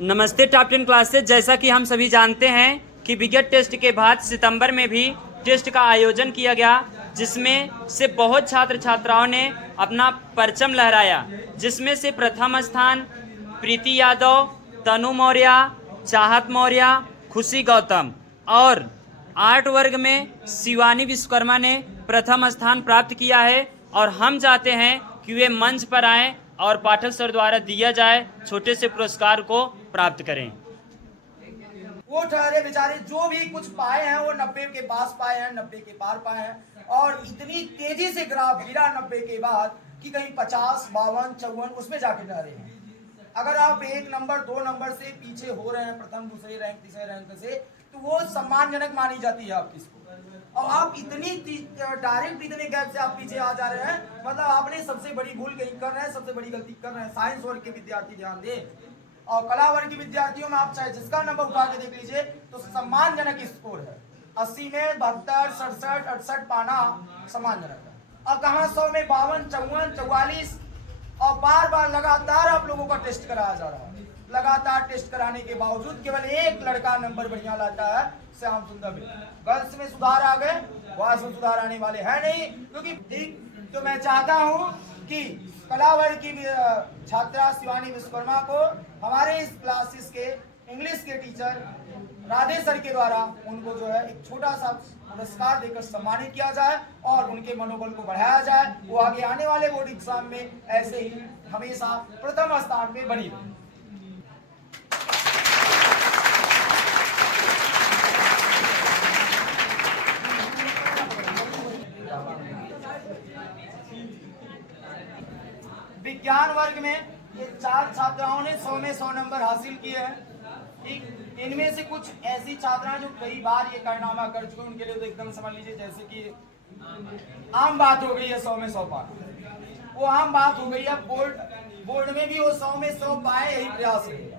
नमस्ते top 10 classes. जैसा कि हम सभी जानते हैं कि विगत टेस्ट के बाद सितंबर में भी टेस्ट का आयोजन किया गया, जिसमें से बहुत छात्र छात्राओं ने अपना परचम लहराया, जिसमें से प्रथम स्थान प्रीति यादव, तनु मौर्य, चाहत मौर्य, खुशी गौतम और आर्ट वर्ग में शिवानी विश्वकर्मा ने प्रथम स्थान प्राप्त किया है। और हम चाहते हैं कि वे मंच पर आएं और पाठक सर द्वारा दिया जाए छोटे से पुरस्कार को प्राप्त करें। वो ठहरे बेचारे, जो भी कुछ पाए हैं वो 90 के पास पाए हैं, 90 के पार पाए हैं। और इतनी तेजी से ग्राफ गिरा 90 के बाद कि कहीं 50, 52, 54 उसमें जाके ठहरे हैं। अगर आप 1 नंबर 2 नंबर से पीछे हो रहे हैं प्रथम दूसरे रैंक तीसरे रैंक से, तो वो सम्मानजनक मानी जाती है आपकी स्कोर। और आप इतनी डायरेक्ट इतने गैप से आप पीछे आ जा रहे हैं, मतलब आपने सबसे बड़ी भूल कहीं कर रहे हैं, सबसे बड़ी गलती कर रहे हैं। साइंस वर्ग के विद्यार्थी ध्यान दें, और कला वर्ग के विद्यार्थियों में आप चाहे जिसका नंबर उठा के देख लीजिए तो सम्मानजनक स्कोर है। 80 में 72, 67, 68 पाना सम्मानजनक है। अब कहाँ 100 में 52, 54, 44, और बार बार लगातार आप लोगों का टेस्ट कराया जा रहा है। लगातार टेस्ट कराने के बावजूद केवल एक लड़का नंबर बढ़िया लाता है, श्याम सुंदर। गर्ल्स में सुधार आ गए, बॉयज में सुधार आने वाले हैं नहीं, क्योंकि ठीक। तो मैं चाहता हूं कि कला वर्ग की छात्रा शिवानी विश्वकर्मा को हमारे इस क्लासेस के इंग्लिश के टीचर राधे सर के द्वारा उनको जो है एक छोटा सा पुरस्कार देकर सम्मानित किया जाए और उनके मनोबल को बढ़ाया जाए। वो आगे आने वाले बोर्ड एग्जाम में ऐसे ही हमेशा प्रथम स्थान में बनी रहे। विज्ञान वर्ग में ये 4 छात्राओं ने 100 में 100 नंबर हासिल किए हैं। ठीक, इनमें से कुछ ऐसी छात्राएं जो कई बार ये कारनामा कर चुके हैं, उनके लिए तो एकदम समझ लीजिए जैसे कि आम बात हो गई है 100 में 100 पाना। वो आम बात हो गई है। बोर्ड में भी वो 100 में 100 पाए, यही प्रयास रहेगा।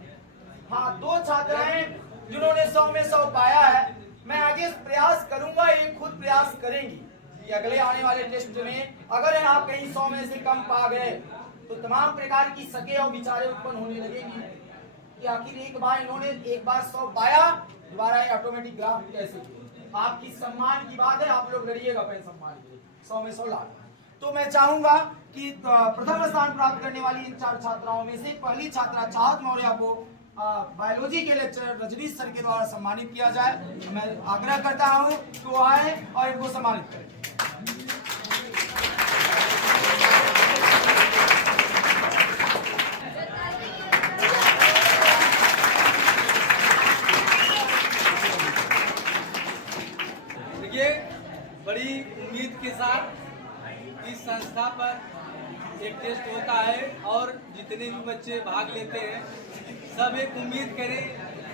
हाँ, 2 छात्राएं जिन्होंने 100 में 100 पाया है, मैं आगे प्रयास करूंगा, ये खुद प्रयास करेंगी कि अगले आने वाले टेस्ट में अगर आप कहीं 100 में से कम पा गए तो तमाम प्रकार की सके और विचारें उत्पन्न होने लगेगी कि आखिर एक बार 100 पाया, दोबारा ये ऑटोमेटिक ग्राफ कैसे किया। आपकी सम्मान की बात है, आप लोग लड़िएगा अपने सम्मान के लिए, 100 में 100 लाख। तो मैं चाहूंगा कि प्रथम स्थान प्राप्त करने वाली इन 4 छात्राओं में से पहली छात्रा चाहत मौर्य को बायोलॉजी के लेक्चरर रजनीश सर के द्वारा सम्मानित किया जाए। मैं आग्रह करता हूं कि वो आए और इनको सम्मानित करें। बड़ी उम्मीद के साथ इस संस्था पर एक टेस्ट होता है और जितने भी बच्चे भाग लेते हैं सब एक उम्मीद करें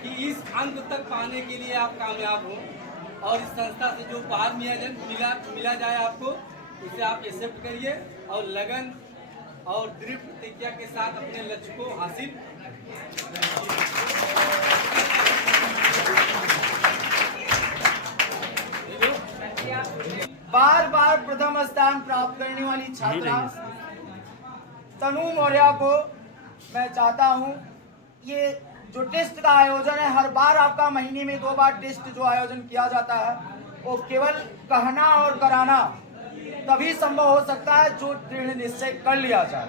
कि इस अंक तक पाने के लिए आप कामयाब हो और इस संस्था से जो उपहार मिला जाए आपको, उसे आप एक्सेप्ट करिए और लगन और दृढ़ प्रतिज्ञा के साथ अपने लक्ष्य को हासिल। बार बार प्रथम स्थान प्राप्त करने वाली छात्रा तनु मौर्य को मैं चाहता हूं, ये जो टेस्ट का आयोजन है, हर बार आपका महीने में 2 बार टेस्ट जो आयोजन किया जाता है, वो केवल कहना और कराना तभी संभव हो सकता है जो दृढ़ निश्चय कर लिया जाए।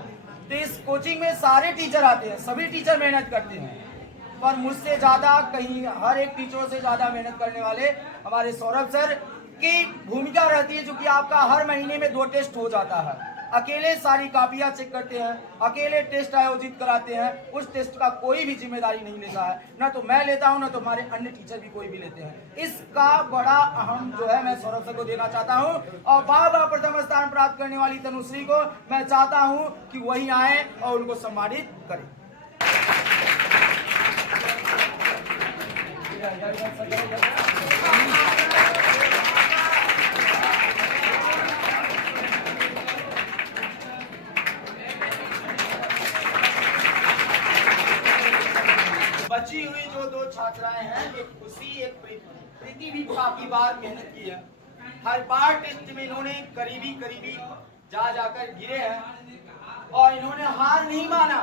तो इस कोचिंग में सारे टीचर आते हैं, सभी टीचर मेहनत करते हैं, पर मुझसे ज्यादा कहीं हर एक टीचरों से ज्यादा मेहनत करने वाले हमारे सौरभ सर की भूमिका रहती है, जो कि आपका हर महीने में 2 टेस्ट हो जाता है। अकेले सारी कापियां चेक करते हैं, अकेले टेस्ट आयोजित कराते हैं। उस टेस्ट का कोई भी जिम्मेदारी नहीं लेता है, ना तो मैं लेता हूं, ना तो हमारे अन्य टीचर भी कोई भी लेते हैं। इसका बड़ा अहम जो है मैं सौरभ सर को देना चाहता हूं। और बार-बार प्रथम स्थान प्राप्त करने वाली तनुश्री को मैं चाहता हूं कि वही आए और उनको सम्मानित करें। बची हुई जो 2 छात्राएं हैं, एक खुशी एक प्रीति भी काफी बार मेहनत की है। हर बार टेस्ट में इन्होंने करीबी जाकर गिरे हैं और इन्होंने हार नहीं माना।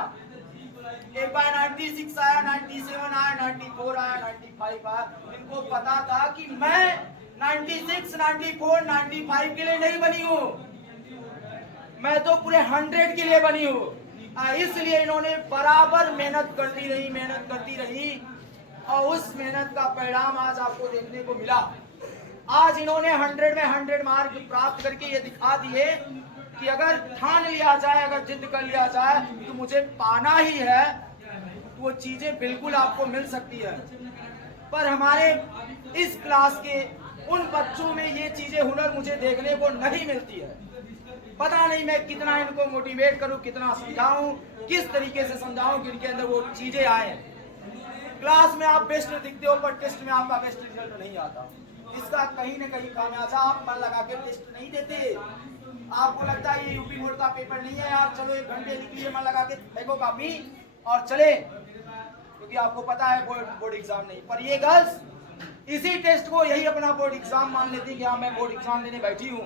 एक बार 96 आया, 97 आया, 94 आया, 95 आया। इनको पता था कि मैं 96, 94, 95 के लिए नहीं बनी हूँ, मैं तो पूरे 100 के लिए बनी हूँ। इसलिए इन्होंने बराबर मेहनत करती रही और उस मेहनत का परिणाम आज आपको देखने को मिला। आज इन्होंने 100 में 100 मार्क प्राप्त करके ये दिखा दिए कि अगर ठान लिया जाए, अगर जिद कर लिया जाए तो मुझे पाना ही है, तो वो चीजें बिल्कुल आपको मिल सकती है। पर हमारे इस क्लास के उन बच्चों में ये चीजें, हुनर मुझे देखने को नहीं मिलती है। पता नहीं मैं कितना इनको मोटिवेट करूं, कितना समझाऊं, किस तरीके से समझाऊं कि इनके अंदर वो चीजें आए। क्लास में आप बेस्ट दिखते हो पर टेस्ट में आपका बेस्ट रिजल्ट नहीं आता। इसका कहीं न कहीं खामियाजा आप मन लगा के टेस्ट नहीं देते। आपको लगता है ये यूपी बोर्ड का पेपर नहीं है यार, चलो 1 घंटे निकलिए, मन लगा के फेंको कापी और चले, क्योंकि आपको पता है बोर्ड एग्जाम नहीं। पर ये गर्ल्स इसी टेस्ट को यही अपना बोर्ड एग्जाम मान लेती कि हाँ मैं बोर्ड एग्जाम देने बैठी हूँ,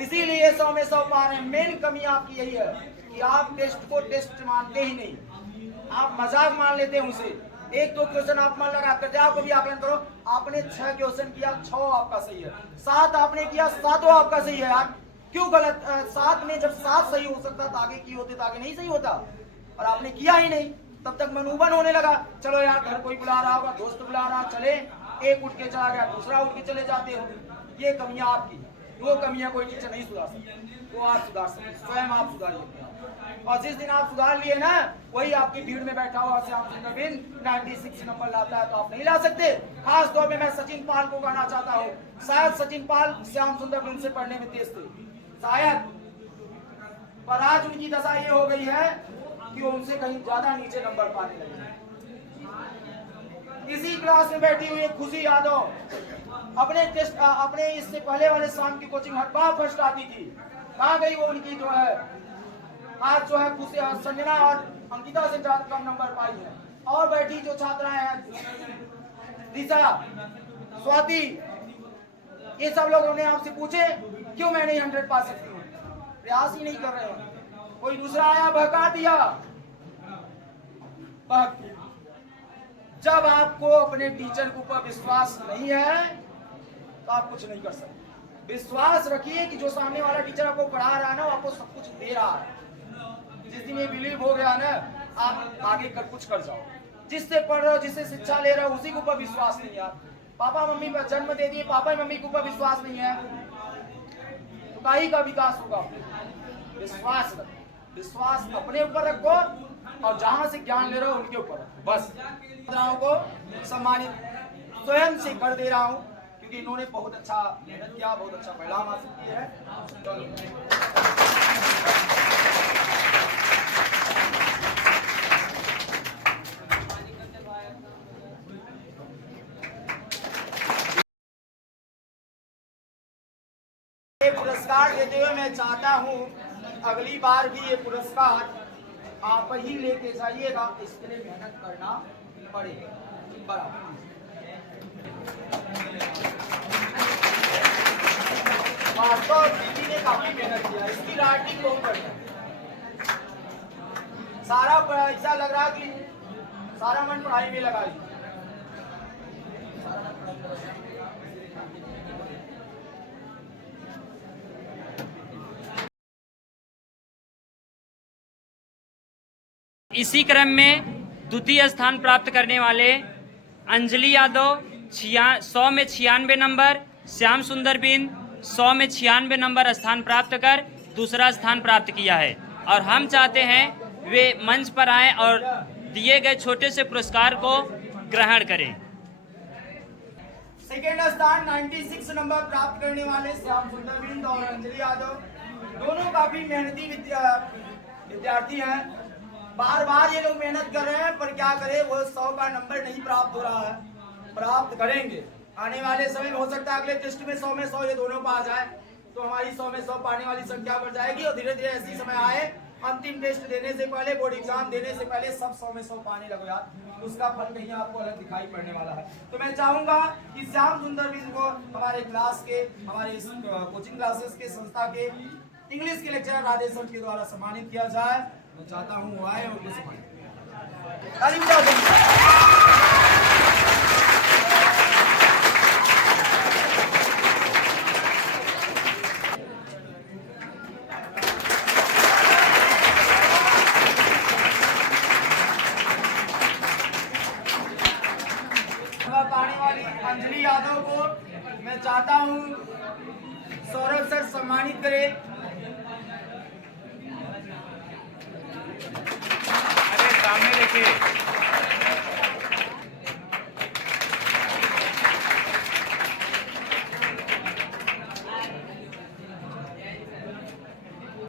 इसीलिए 100 में 100 पा रहे हैं। मेन कमी आपकी यही है कि आप टेस्ट को टेस्ट मानते ही नहीं, आप मजाक मान लेते हैं उसे। 1-2 क्वेश्चन आप मन लगा कर जाओ, कभी आकलन करो, आपने 6 क्वेश्चन किया, 6 आपका सही है, 7 आपने किया, 7 आपका सही है यार, क्यों गलत? 7 में जब 7 सही हो सकता था आगे की होते तो आगे नहीं सही होता, और आपने किया ही नहीं, तब तक मनूबन होने लगा। चलो यार घर कोई बुला रहा होगा, दोस्त बुला रहा, चले, एक उठ के चला गया, दूसरा उठ के चले जाते हो। ये कमियां आपकी, वो कमियां कोई टीचर नहीं सुधार सकता, वो आप सुधार सकते, स्वयं आप सुधारिए। और जिस दिन आप सुधार लिए ना, वही आपकी भीड़ में बैठा हुआ श्याम सुंदर बिन 96 नंबर लाता है, तो आप नहीं ला सकते। खास तौर पे मैं सचिन पाल को कहना चाहता हूँ, शायद सचिन पाल श्याम सुंदर बिन से पढ़ने में तेज थे, शायद, पर आज उनकी दशा ये हो गई है कि वो उनसे कहीं ज्यादा नीचे नंबर पाने लगे। इसी क्लास में बैठी हुई खुशी यादव अपने इससे पहले वाले शाम की कोचिंग हर बार फर्स्ट आती थी, कहाँ गई वो उनकी जो है, आज जो है खुशी संजना और अंकिता से ज्यादा कम नंबर पाई है। और बैठी जो छात्राएं हैं, दिशा, स्वाति, ये सब लोगों ने आपसे पूछे क्यों मैं नहीं 100 पा सकती हूँ, प्रयास ही नहीं कर रहे हैं। कोई दूसरा आया बहका दिया। जब आपको अपने टीचर के ऊपर विश्वास नहीं है तो आप कुछ नहीं कर सकते। विश्वास रखिए कि जो सामने वाला टीचर आपको पढ़ा रहा है ना, वो आपको सब कुछ दे रहा है। जिस दिन ये बिलीव हो गया ना, आप आगे कर कुछ कर जाओ। जिससे पढ़ रहे हो, जिससे शिक्षा ले रहे हो, उसी के ऊपर विश्वास नहीं है। पापा मम्मी पर जन्म दे दिए, पापा मम्मी के ऊपर विश्वास नहीं है तो काहे का विकास होगा? विश्वास रखो, विश्वास अपने ऊपर रखो और जहां से ज्ञान ले रहे हो उनके ऊपर बस। छात्राओं को सम्मानित स्वयं से कर दे रहा हूं क्योंकि इन्होंने बहुत अच्छा मेहनत किया, बहुत अच्छा परिणाम हासिल किया है। पुरस्कार देते हुए मैं चाहता हूं अगली बार भी ये पुरस्कार आप ही लेके जाइएगा, इसके लिए मेहनत करना पड़ेगा बराबर। वास्तव दीदी ने काफी मेहनत किया, इसकी राइटिंग बहुत बढ़िया, सारा ऐसा लग रहा कि सारा मन पढ़ाई में लगा लिया। इसी क्रम में द्वितीय स्थान प्राप्त करने वाले अंजलि यादव 100 में 96 नंबर, श्याम सुंदर बिन 100 में 96 नंबर स्थान प्राप्त कर दूसरा स्थान प्राप्त किया है। और हम चाहते हैं वे मंच पर आएं और दिए गए छोटे से पुरस्कार को ग्रहण करें। सेकेंड स्थान 96 नंबर प्राप्त करने वाले श्याम सुंदर बिन और अंजलि यादव, दोनों काफी मेहनती विद्यार्थी हैं। बार बार ये लोग मेहनत कर रहे हैं, पर क्या करें, वो 100 का नंबर नहीं प्राप्त हो रहा है। प्राप्त करेंगे आने वाले समय में, हो सकता है अगले टेस्ट में 100 में 100 ये दोनों पास जाए तो हमारी 100 में 100 पाने वाली संख्या बढ़ जाएगी और धीरे धीरे ऐसी समय आए अंतिम टेस्ट देने से पहले, बोर्ड एग्जाम देने से पहले सब 100 में 100 पाने लगो यार, उसका फल कहीं आपको अलग दिखाई पड़ने वाला है। तो मैं चाहूंगा कि श्याम सुंदर बिन को हमारे क्लास के, हमारे कोचिंग क्लासेस के संस्था के इंग्लिश के लेक्चरर राजेश सर के द्वारा सम्मानित किया जाए। मैं चाहता हूँ वो आए और उनको सम्मानित ताली बजाओ जल्दी। पाने वाली अंजलि यादव को मैं चाहता हूं सौरभ सर सम्मानित करें। अरे सामने देखिए।